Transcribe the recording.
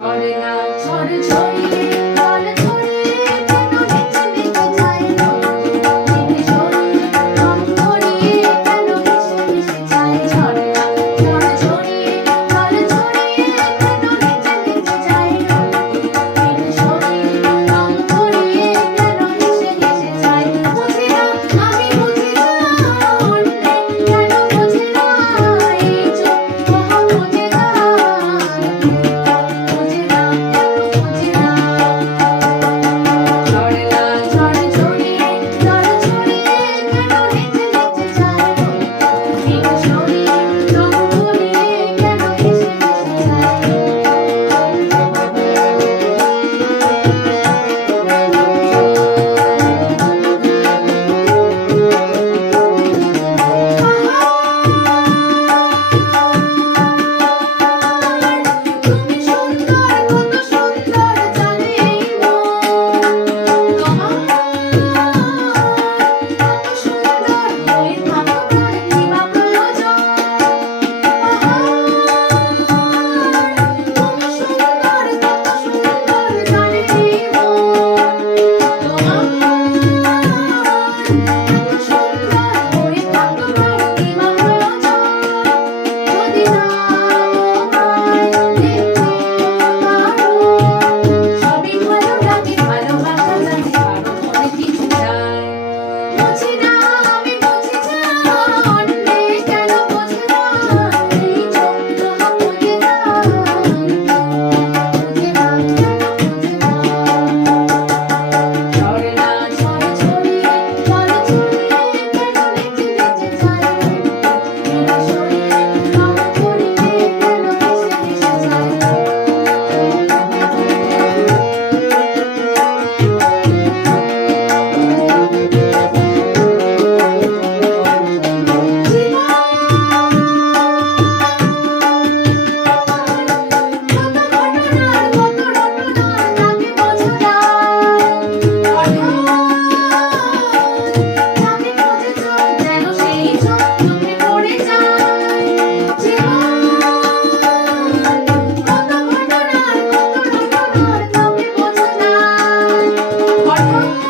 ঝরে না ঝড় ঝরে বুঝি Música